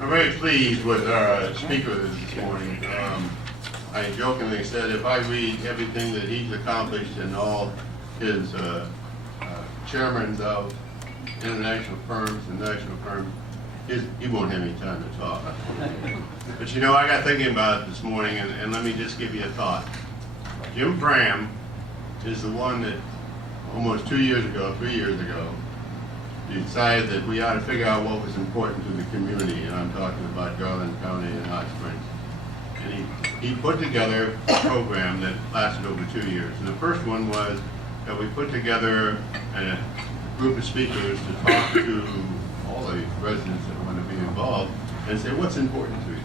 I'm very pleased with our speaker this morning. I jokingly said if I read everything that he's accomplished and all his chairmen of international firms and national firms, he won't have any time to talk. But you know, I got thinking about it this morning, and let me just give you a thought. Jim Fram is the one that almost 3 years ago, decided that we ought to figure out what was important to the community, and I'm talking about Garland County and Hot Springs. And he put together a program that lasted over 2 years. And the first one was that we put together a group of speakers to talk to all the residents that want to be involved and say, what's important to you?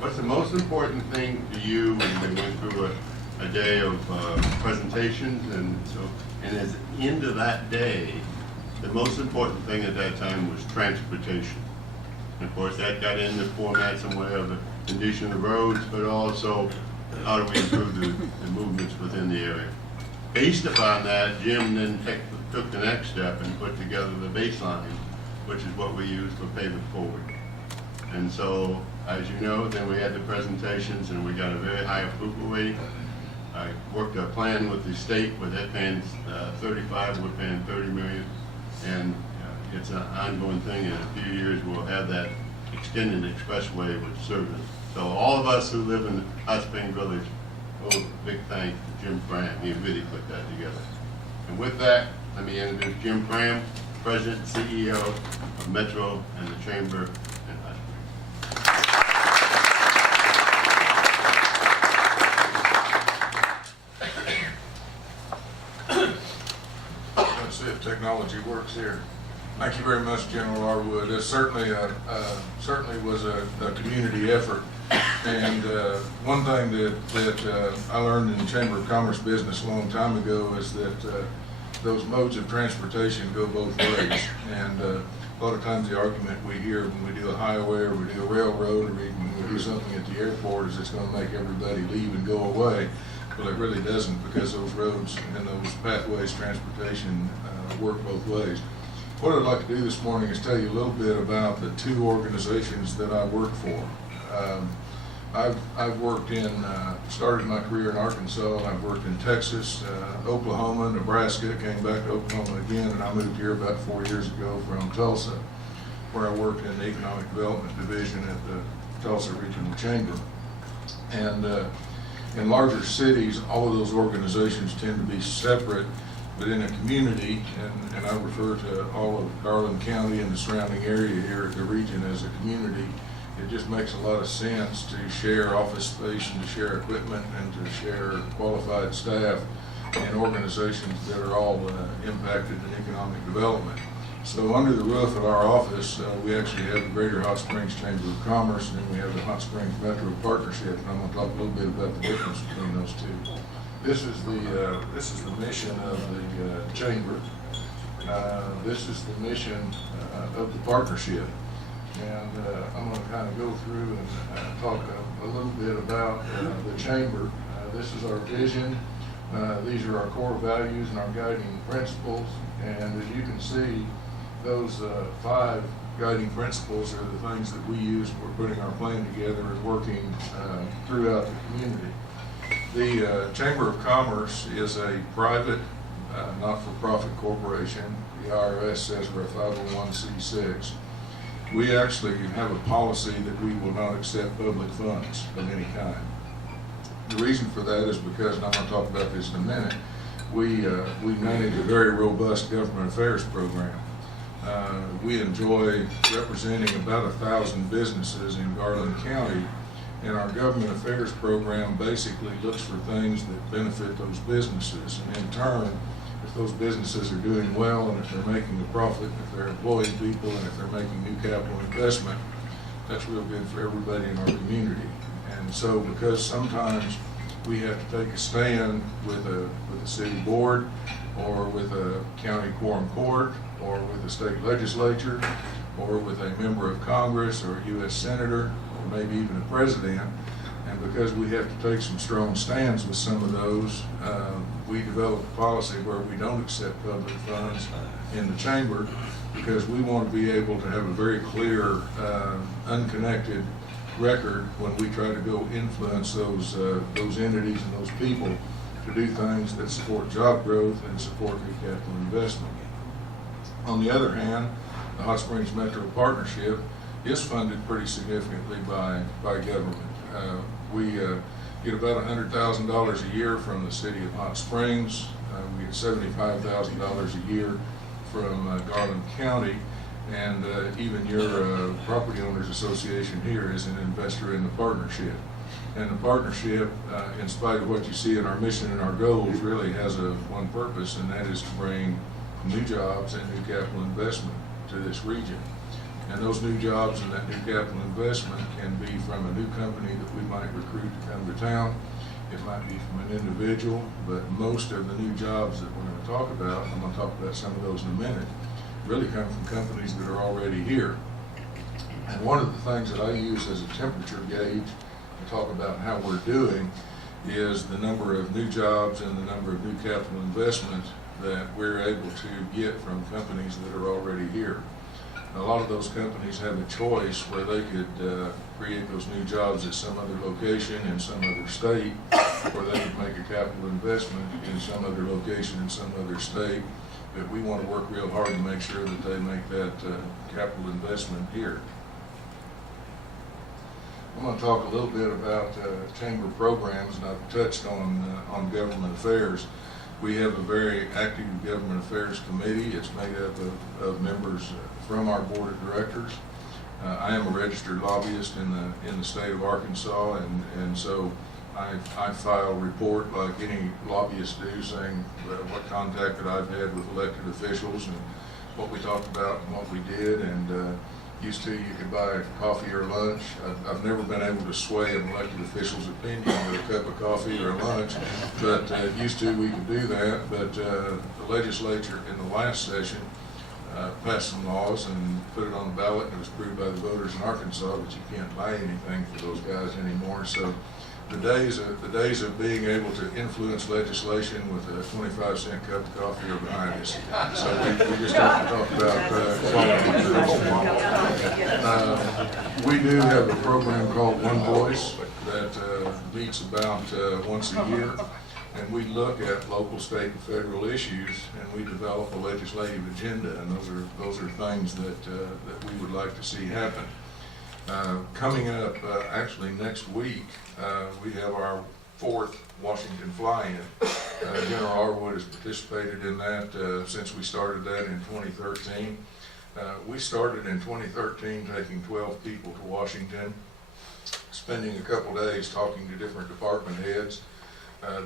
What's the most important thing to you? And we went through a day of presentations, and at the end of that day, the most important thing at that time was transportation. And of course, that got in the format somewhere of the condition of the roads, but also how do we improve the movements within the area. Based upon that, Jim then took the next step and put together the baseline, which is what we use for Pay It Forward. And so, as you know, then we had the presentations and we got a very high approval rate. I worked a plan with the state where they're paying 35, we're paying 30 million. And it's an ongoing thing. In a few years, we'll have that extended expressway with service. So all of us who live in Hot Spring Village owe a big thanks to Jim Fram. He really put that together. And with that, let me introduce Jim Fram, President and CEO of Metro and the Chamber in Hot Springs. Let's see if technology works here. Thank you very much, General Arwood. It certainly was a community effort. And one thing that I learned in the Chamber of Commerce business a long time ago is that those modes of transportation go both ways. And a lot of times the argument we hear when we do a highway or we do a railroad or even when we do something at the airport is it's going to make everybody leave and go away. Well, it really doesn't, because those roads and those pathways, transportation work both ways. What I'd like to do this morning is tell you a little bit about the two organizations that I work for. I've worked started my career in Arkansas. I've worked in Texas, Oklahoma, Nebraska, came back to Oklahoma again, and I moved here about 4 years ago from Tulsa, where I worked in the Economic Development Division at the Tulsa Regional Chamber. And in larger cities, all of those organizations tend to be separate, but in a community, and I refer to all of Garland County and the surrounding area here at the region as a community, it just makes a lot of sense to share office space and to share equipment and to share qualified staff in organizations that are all impacted in economic development. So under the roof of our office, we actually have the Greater Hot Springs Chamber of Commerce, and then we have the Hot Springs Metro Partnership, and I'm going to talk a little bit about the difference between those two. This is the mission of the chamber. This is the mission of the partnership, and I'm going to kind of go through and talk a little bit about the chamber. This is our vision. These are our core values and our guiding principles, and as you can see, those 5 guiding principles are the things that we use when we're putting our plan together and working throughout the community. The Chamber of Commerce is a private, not-for-profit corporation. The IRS says we're a 501c6. We actually have a policy that we will not accept public funds of any kind. The reason for that is because, and I'm going to talk about this in a minute, we manage a very robust government affairs program. We enjoy representing about 1,000 businesses in Garland County, and our government affairs program basically looks for things that benefit those businesses. And in turn, if those businesses are doing well and if they're making a profit, if they're employing people, and if they're making new capital investment, that's real good for everybody in our community. And so because sometimes we have to take a stand with a city board or with a county quorum court or with a state legislature or with a member of Congress or a U.S. senator or maybe even a president, and because we have to take some strong stands with some of those, we develop a policy where we don't accept public funds in the chamber, because we want to be able to have a very clear, unconnected record when we try to go influence those entities and those people to do things that support job growth and support new capital investment. On the other hand, the Hot Springs Metro Partnership is funded pretty significantly by government. We get about $100,000 a year from the city of Hot Springs. We get $75,000 a year from Garland County, and even your Property Owners Association here is an investor in the partnership. And the partnership, in spite of what you see in our mission and our goals, really has one purpose, and that is to bring new jobs and new capital investment to this region. And those new jobs and that new capital investment can be from a new company that we might recruit to come to town. It might be from an individual, but most of the new jobs that we're going to talk about, I'm going to talk about some of those in a minute, really come from companies that are already here. And one of the things that I use as a temperature gauge to talk about how we're doing is the number of new jobs and the number of new capital investment that we're able to get from companies that are already here. A lot of those companies have a choice where they could create those new jobs at some other location in some other state, or they could make a capital investment in some other location in some other state. But we want to work real hard to make sure that they make that capital investment here. I'm going to talk a little bit about chamber programs, and I've touched on government affairs. We have a very active government affairs committee. It's made up of members from our board of directors. I am a registered lobbyist in the state of Arkansas, and so I file a report like any lobbyist do, saying what contact that I've had with elected officials and what we talked about and what we did. And used to, you could buy coffee or lunch. I've never been able to sway an elected official's opinion with a cup of coffee or lunch, but used to we could do that. But the legislature in the last session passed some laws and put it on the ballot, and it was approved by the voters in Arkansas that you can't buy anything for those guys anymore. So the days of being able to influence legislation with a 25-cent cup of coffee are behind us. So we just have to talk about quality. We do have a program called One Voice that meets about once a year, and we look at local, state, and federal issues, and we develop a legislative agenda, and those are things that we would like to see happen. Coming up, actually next week, we have our 4th Washington Fly-In. General Arwood has participated in that since we started that in 2013. We started in 2013 taking 12 people to Washington, spending a couple days talking to different department heads.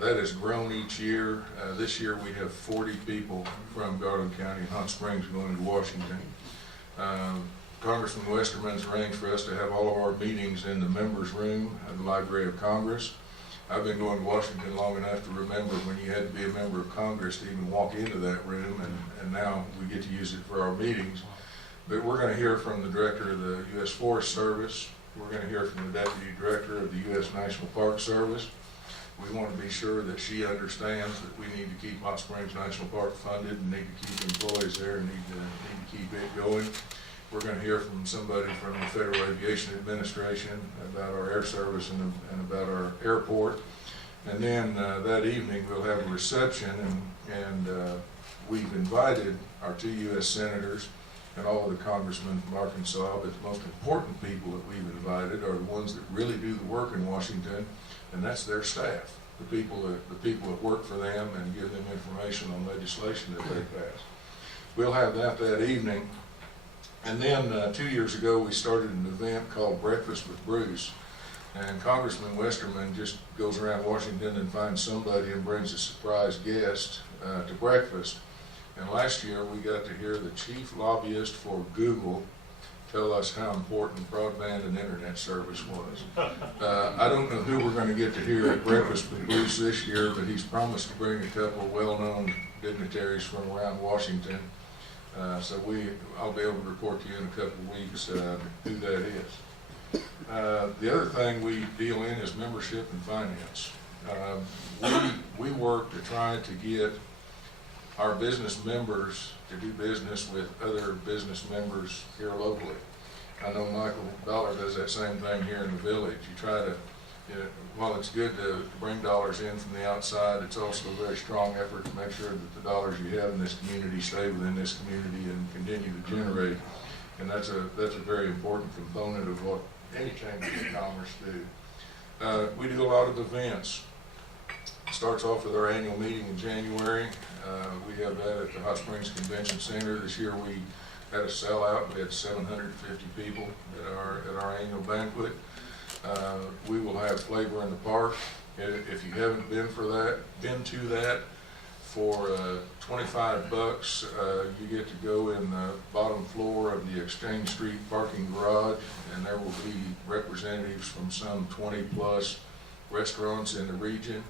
That has grown each year. This year we have 40 people from Garland County and Hot Springs going to Washington. Congressman Westerman's arranged for us to have all of our meetings in the members' room at the Library of Congress. I've been going to Washington long enough to remember when you had to be a member of Congress to even walk into that room, and now we get to use it for our meetings. But we're going to hear from the director of the U.S. Forest Service. We're going to hear from the deputy director of the U.S. National Park Service. We want to be sure that she understands that we need to keep Hot Springs National Park funded and need to keep employees there and need to keep it going. We're going to hear from somebody from the Federal Aviation Administration about our air service and about our airport. And then that evening we'll have a reception, and we've invited our 2 U.S. senators and all of the congressmen from Arkansas, but the most important people that we've invited are the ones that really do the work in Washington, and that's their staff, the people that work for them and give them information on legislation that they pass. We'll have that evening. And then 2 years ago, we started an event called Breakfast with Bruce. And Congressman Westerman just goes around Washington and finds somebody and brings a surprise guest to breakfast. And last year, we got to hear the chief lobbyist for Google tell us how important broadband and internet service was. I don't know who we're going to get to hear at Breakfast with Bruce this year, but he's promised to bring a couple of well-known dignitaries from around Washington. So I'll be able to report to you in a couple of weeks who that is. The other thing we deal in is membership and finance. We work to try to get our business members to do business with other business members here locally. I know Michael Dollar does that same thing here in the village. You try to, while it's good to bring dollars in from the outside, it's also a very strong effort to make sure that the dollars you have in this community stay within this community and continue to generate. And that's a very important component of what any chambers of commerce do. We do a lot of events. It starts off with our annual meeting in January. We have that at the Hot Springs Convention Center. This year we had a sellout. We had 750 people at our annual banquet. We will have Flavor in the Park. If you haven't been to that, for 25 bucks, you get to go in the bottom floor of the Exchange Street parking garage, and there will be representatives from some 20 plus restaurants in the region.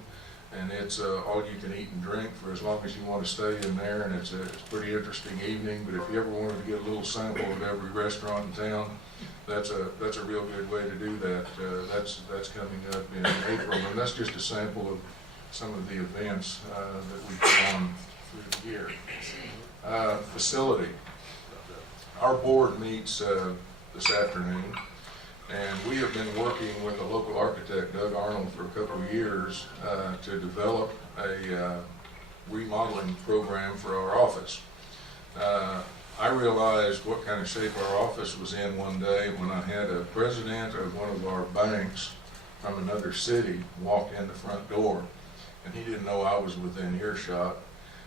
And it's all you can eat and drink for as long as you want to stay in there, and it's a pretty interesting evening. But if you ever wanted to get a little sample of every restaurant in town, that's a real good way to do that. That's coming up in April, and that's just a sample of some of the events that we put on through the year. Facility. Our board meets this afternoon. And we have been working with a local architect, Doug Arnold, for a couple of years to develop a remodeling program for our office. I realized what kind of shape our office was in one day when I had a president of one of our banks from another city walk in the front door, and he didn't know I was within earshot.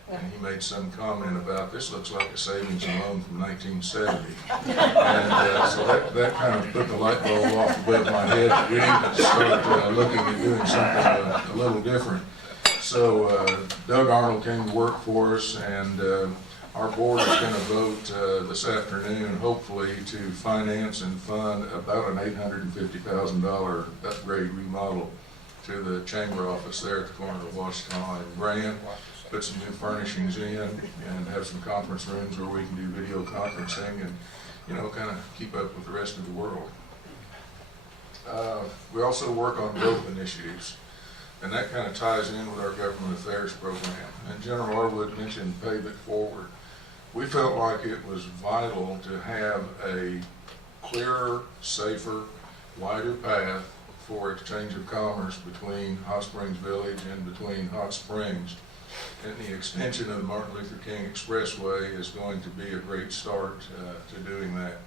And he made some comment about, this looks like a savings and loan from 1970. And so that kind of put the light bulb off above my head. We need to start looking at doing something a little different. So Doug Arnold came to work for us, and our board is going to vote this afternoon, hopefully, to finance and fund about an $850,000 upgrade remodel to the chamber office there at the corner of Washington and Grand. Put some new furnishings in and have some conference rooms where we can do video conferencing and, kind of keep up with the rest of the world. We also work on growth initiatives, and that kind of ties in with our government affairs program. And General Arwood mentioned Pay It Forward. We felt like it was vital to have a clearer, safer, wider path for exchange of commerce between Hot Springs Village and between Hot Springs. And the extension of the Martin Luther King Expressway is going to be a great start to doing that.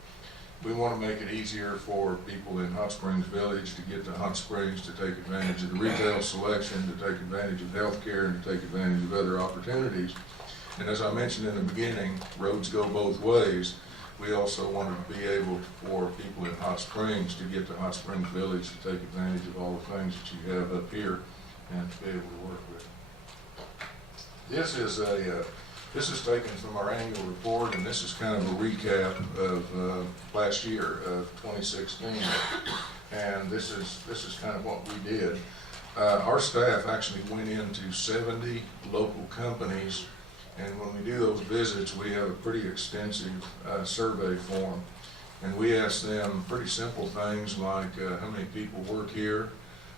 We want to make it easier for people in Hot Springs Village to get to Hot Springs, to take advantage of the retail selection, to take advantage of health care, and to take advantage of other opportunities. And as I mentioned in the beginning, roads go both ways. We also wanted to be able for people in Hot Springs to get to Hot Springs Village to take advantage of all the things that you have up here and to be able to work with. This is taken from our annual report, and this is kind of a recap of last year of 2016. And this is kind of what we did. Our staff actually went into 70 local companies, and when we do those visits, we have a pretty extensive survey form, and we ask them pretty simple things like how many people work here.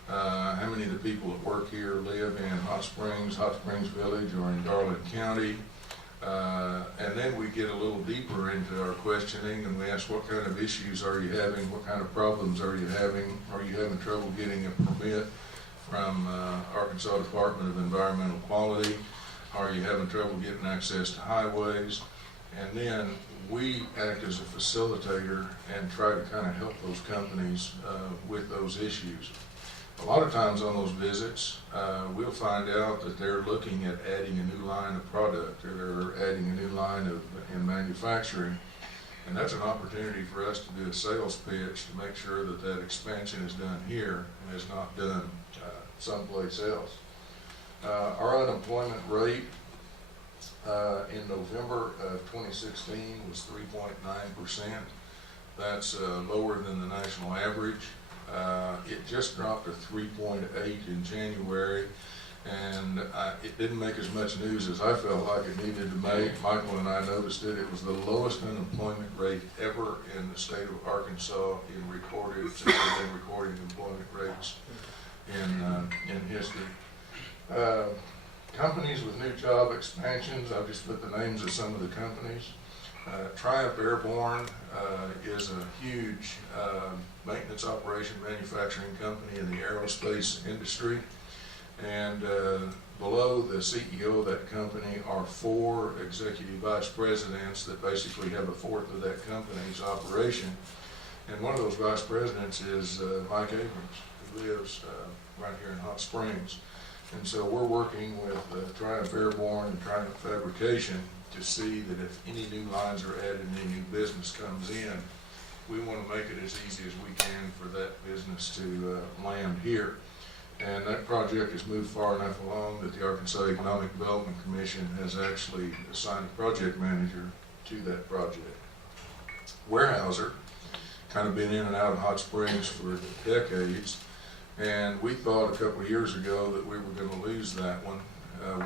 How many of the people that work here live in Hot Springs Village, or in Garland County? And then we get a little deeper into our questioning, and we ask, what kind of issues are you having? What kind of problems are you having? Are you having trouble getting a permit from Arkansas Department of Environmental Quality? Are you having trouble getting access to highways? And then we act as a facilitator and try to kind of help those companies with those issues. A lot of times on those visits, we'll find out that they're looking at adding a new line of product, or they're adding a new line in manufacturing, and that's an opportunity for us to do a sales pitch to make sure that that expansion is done here and is not done someplace else. Our unemployment rate in November of 2016 was 3.9%. That's lower than the national average. It just dropped to 3.8 in January, and it didn't make as much news as I felt like it needed to make. Michael and I noticed it. It was the lowest unemployment rate ever in the state of Arkansas since they've been recording employment rates in history. Companies with new job expansions, I've just put the names of some of the companies. Triumph Airborne is a huge maintenance operation manufacturing company in the aerospace industry. And below the CEO of that company are 4 executive vice presidents that basically have a fourth of that company's operation. And one of those vice presidents is Mike Abrams, who lives right here in Hot Springs. And so we're working with Triumph Airborne and Triumph Fabrication to see that if any new lines are added and any new business comes in, we want to make it as easy as we can for that business to land here. And that project has moved far enough along that the Arkansas Economic Development Commission has actually assigned a project manager to that project. Weyerhaeuser, kind of been in and out of Hot Springs for decades, and we thought a couple of years ago that we were going to lose that one.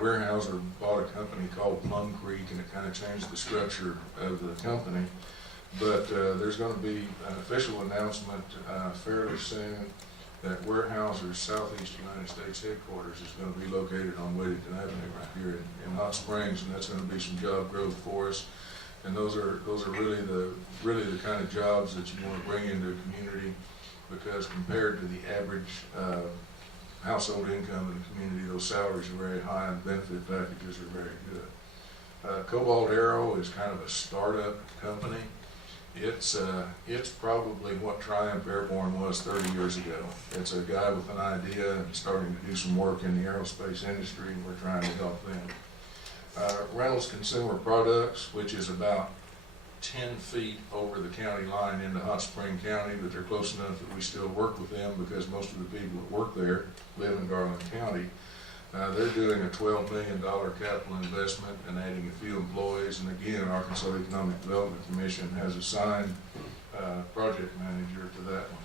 Weyerhaeuser bought a company called Plum Creek, and it kind of changed the structure of the company. But there's going to be an official announcement fairly soon that Weyerhaeuser's Southeast United States headquarters is going to be located on Weddington Avenue right here in Hot Springs, and that's going to be some job growth for us. And those are really the kind of jobs that you want to bring into a community, because compared to the average household income in the community, those salaries are very high and benefit packages are very good. Cobalt Aero is kind of a startup company. It's probably what Triumph Airborne was 30 years ago. It's a guy with an idea and starting to do some work in the aerospace industry, and we're trying to help them. Reynolds Consumer Products, which is about 10 feet over the county line into Hot Spring County, but they're close enough that we still work with them because most of the people that work there live in Garland County. They're doing a $12 million capital investment and adding a few employees. And again, Arkansas Economic Development Commission has assigned project manager to that one.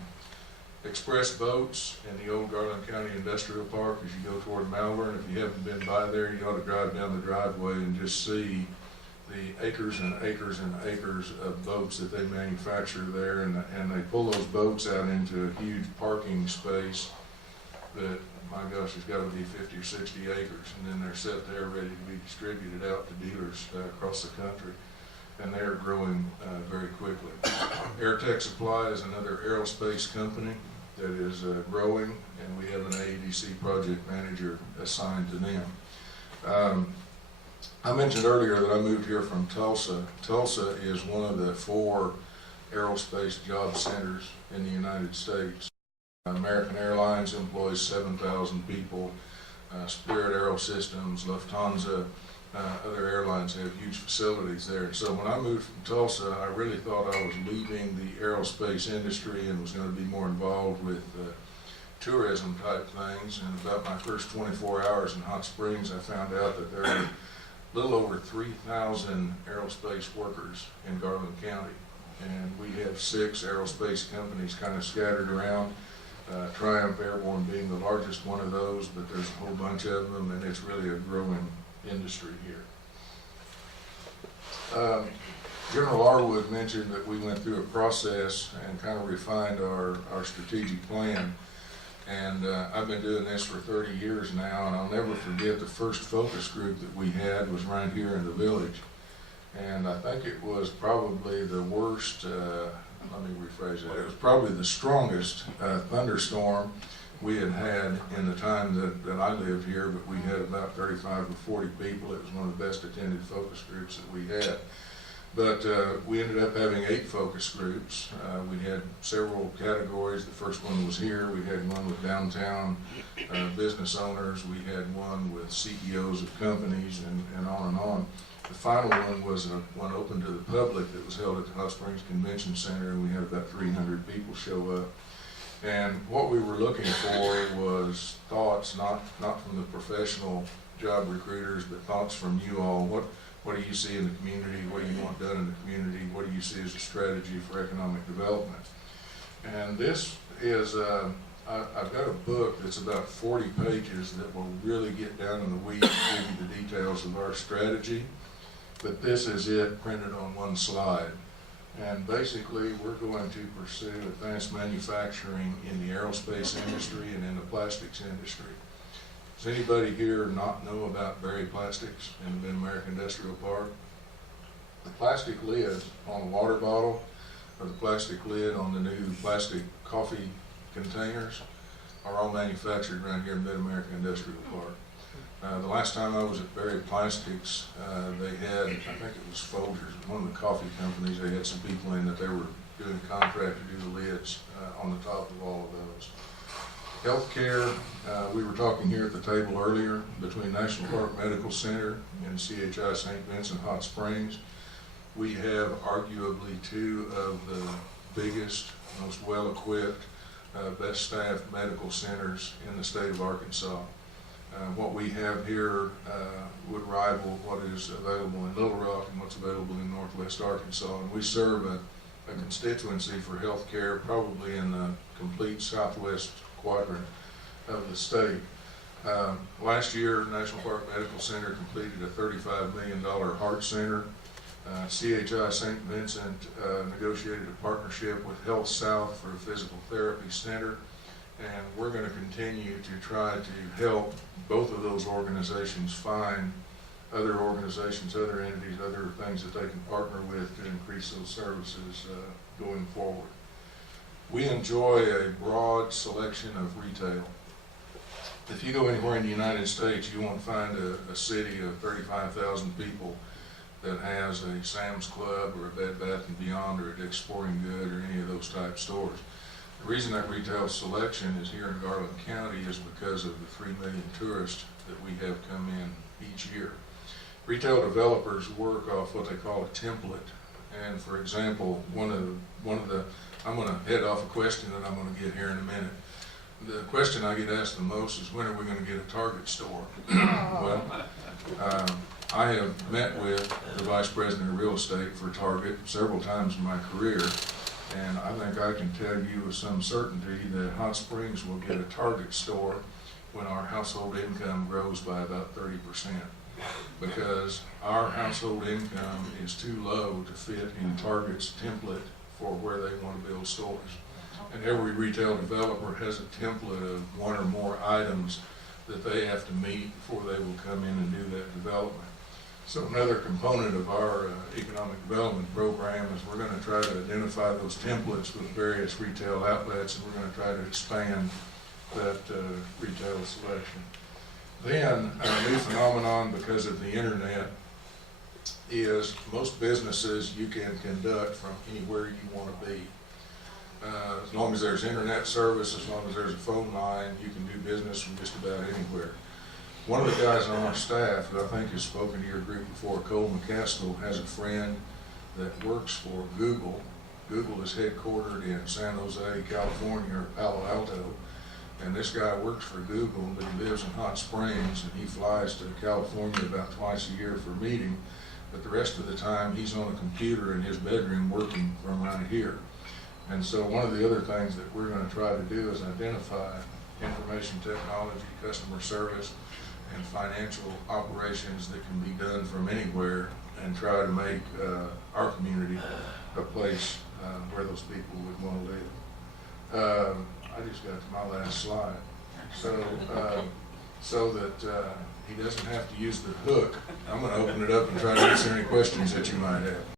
Express Boats in the old Garland County Industrial Park as you go toward Malvern. If you haven't been by there, you ought to drive down the driveway and just see the acres and acres and acres of boats that they manufacture there. And they pull those boats out into a huge parking space that, my gosh, it's got to be 50 or 60 acres, and then they're set there ready to be distributed out to dealers across the country, and they're growing very quickly. Airtech Supply is another aerospace company that is growing, and we have an AEDC project manager assigned to them. I mentioned earlier that I moved here from Tulsa. Tulsa is one of the 4 aerospace job centers in the United States. American Airlines employs 7,000 people. Spirit Aerosystems, Lufthansa, other airlines have huge facilities there. So when I moved from Tulsa, I really thought I was leaving the aerospace industry and was going to be more involved with tourism type things. And about my first 24 hours in Hot Springs, I found out that there are a little over 3,000 aerospace workers in Garland County. And we have 6 aerospace companies kind of scattered around. Triumph Airborne being the largest one of those, but there's a whole bunch of them, and it's really a growing industry here. General Arwood mentioned that we went through a process and kind of refined our strategic plan. And I've been doing this for 30 years now, and I'll never forget the first focus group that we had was right here in the village. And I think it was probably the worst, let me rephrase that, it was probably the strongest thunderstorm we had in the time that I lived here, but we had about 35 to 40 people. It was one of the best attended focus groups that we had. But we ended up having 8 focus groups. We had several categories. The first one was here. We had one with downtown business owners. We had one with CEOs of companies, and on and on. The final one was one open to the public that was held at the Hot Springs Convention Center, and we had about 300 people show up. And what we were looking for was thoughts, not from the professional job recruiters, but thoughts from you all. What do you see in the community? What do you want done in the community? What do you see as a strategy for economic development? And this is, I've got a book that's about 40 pages that will really get down in the weeds and give you the details of our strategy. But this is it printed on one slide. And basically, we're going to pursue advanced manufacturing in the aerospace industry and in the plastics industry. Does anybody here not know about Berry Plastics in the Mid-America Industrial Park? The plastic lid on a water bottle or the plastic lid on the new plastic coffee containers are all manufactured right here in Mid-America Industrial Park. The last time I was at Berry Plastics, they had, I think it was Folgers, one of the coffee companies, they had some people in that they were doing a contract to do the lids on the top of all of those. Healthcare, we were talking here at the table earlier between National Park Medical Center and CHI St. Vincent Hot Springs. We have arguably two of the biggest, most well-equipped, best staffed medical centers in the state of Arkansas. What we have here would rival what is available in Little Rock and what's available in Northwest Arkansas. And we serve a constituency for healthcare probably in the complete southwest quadrant of the state. Last year, National Park Medical Center completed a $35 million heart center. CHI St. Vincent negotiated a partnership with Health South for a physical therapy center, and we're going to continue to try to help both of those organizations find other organizations, other entities, other things that they can partner with to increase those services going forward. We enjoy a broad selection of retail. If you go anywhere in the United States, you won't find a city of 35,000 people that has a Sam's Club or a Bed Bath & Beyond or a Dick's Sporting Good or any of those type stores. The reason that retail selection is here in Garland County is because of the 3 million tourists that we have come in each year. Retail developers work off what they call a template. And for example, one of the I'm going to head off a question that I'm going to get here in a minute. The question I get asked the most is, when are we going to get a Target store? Well, I have met with the Vice President of Real Estate for Target several times in my career, and I think I can tell you with some certainty that Hot Springs will get a Target store when our household income grows by about 30%, because our household income is too low to fit in Target's template for where they want to build stores. And every retail developer has a template of one or more items that they have to meet before they will come in and do that development. So another component of our economic development program is we're going to try to identify those templates with various retail outlets, and we're going to try to expand that retail selection. Then a new phenomenon because of the internet is most businesses you can conduct from anywhere you want to be. As long as there's internet service, as long as there's a phone line, you can do business from just about anywhere. One of the guys on our staff, who I think has spoken to your group before, Cole McCaskill, has a friend that works for Google. Google is headquartered in San Jose, California, or Palo Alto. And this guy works for Google, but he lives in Hot Springs, and he flies to California about twice a year for a meeting. But the rest of the time, he's on a computer in his bedroom working from right here. And so one of the other things that we're going to try to do is identify information technology, customer service, and financial operations that can be done from anywhere, and try to make our community a place where those people would want to live. I just got to my last slide. So that he doesn't have to use the hook, I'm going to open it up and try to answer any questions that you might have.